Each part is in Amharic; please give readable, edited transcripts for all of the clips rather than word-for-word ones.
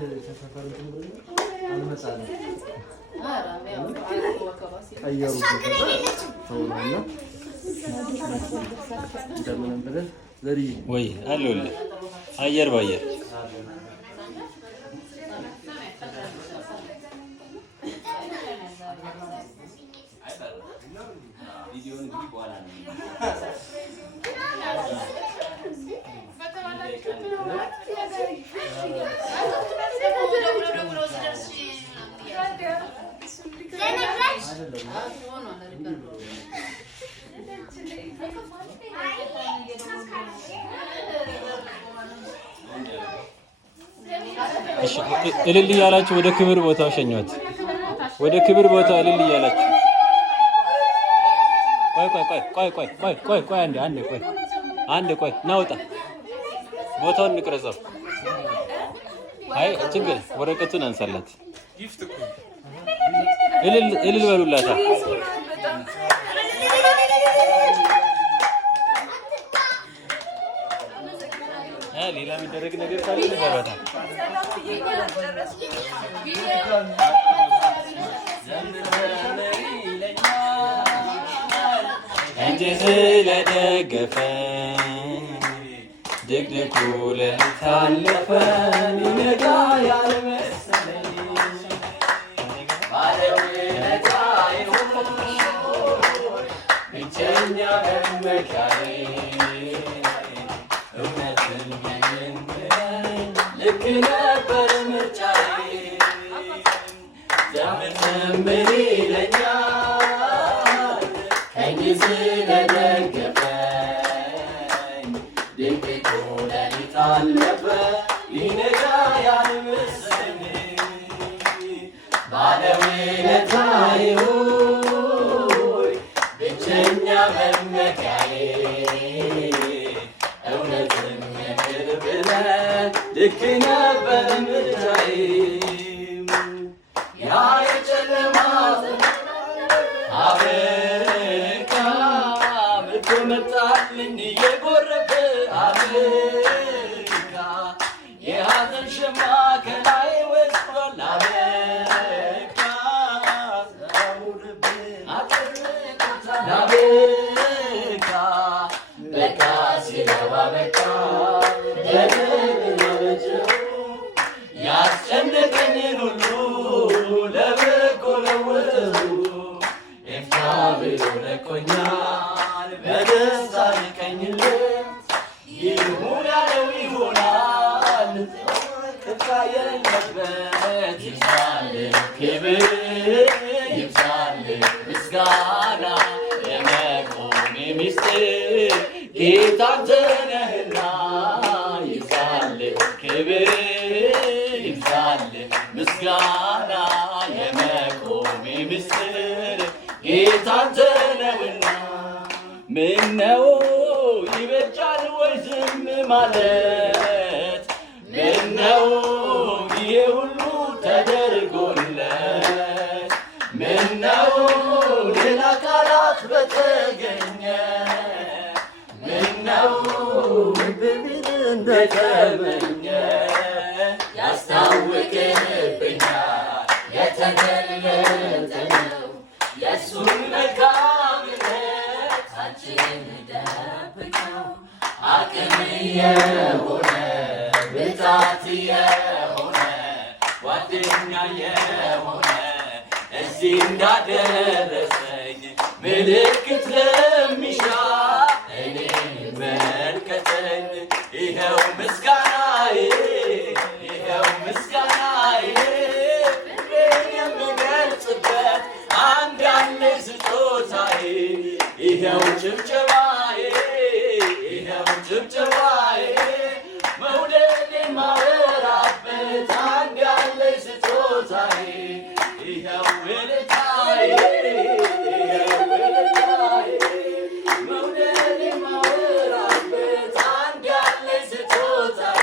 ተሰፈር አልመጣንም ወይ አለሁልህ አየር ባየር እልል እያላችሁ ወደ ክብር ቦታው ሸኟት። ወደ ክብር ቦታው እልል እያላችሁ ቆይ አንዴ ቆይ ናውጣ ቦታውን እንቅረጸው። አይ ችግር ወረቀቱን አንሳላት። እልል በሉላታ። ሌላ የሚደረግ ነገር ካለ ይገባታል። እንጂ ስለደገፈኝ ድቅድቁ ሌሊት አለፈ ሚነጋ ያልመሰለኝ ባለውለታዬ ብቸኛ መመኪያዬ እውነትን ልክ ነበር ምርጫዬ ዘመን ምን ይለኛል ቀኝ ስለደገፈኝ ድቅድቁ ሌሊት አለፈ ሊነጋ ያልመሰለኝ ባለውለታዬ ሆይ ብቸኛ መመኪያዬ እውነትን ልክ ነበር ምርጫዬ ያ የጨለማ አበቃ መቶ መጣልኝ እየጎረፈ አበቃ የሐዘን ሸማ ከላይ ወስዷል አበቃ አበቃ በቃ ሲለዋ በቃ ያስጨነቀኝን ሁሉ ለበጎ ለወጠው ኤፍታ ብሎ ለቆኛል በደስታ ልቀኝለት ይሁን ያለው ይሆናል ከታየለበት ይብዛል ክብር ይብዛል ምስጋና የመቆሜ ሚስጥር ጌታ አንተ ነህና ይብዛል ክብር ይብዛል ምስጋና የመቆሜ ምስጢር ጌታ አንተ ነህና ምነው ይበጃል ወይ ዝም ማለት ምነው ይሄ ሁሉ ተደርጎለት ምነው ሌላ ቃላት በተገኘ ምነው ብቢል እንደተመኘ ያስታውቅብኛል የተገለጠ ነው የእሱን መልካምነት አንቺን ደብቀው አቅም የሆነ ብርታት የሆነ ጓደኛ የሆነ እዚህ እንዳደረሰኝ ምልክት ለሚሻ እኔን መልከተኝ ይኸው ምስጋናዬ ይኸው ምስጋናዬ ፍቅሬን የምገልጽበት አንድ ያለ ስጦታዬ ይኸው ጭብጨባዬ ይኸው ጭብጨባዬ መውደዴን ማወራበት አንድ ያለ ስጦታዬ ይኸው እልልታዬ ይኸው እልልታዬ መውደዴን ማወራበት አንድ ያለ ስጦታዬ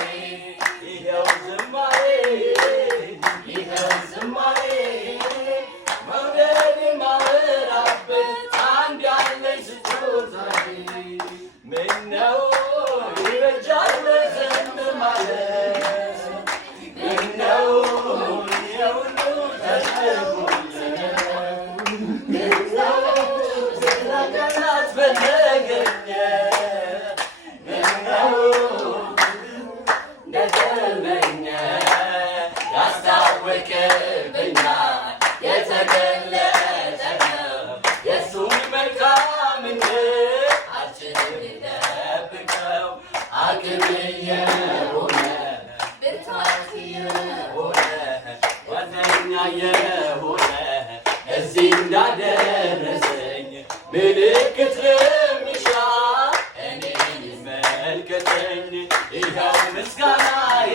እዚህ እንዳደረሰኝ ምልክት ለሚሻ እኔን ይመልከተኝ ይኸው ምስጋናዬ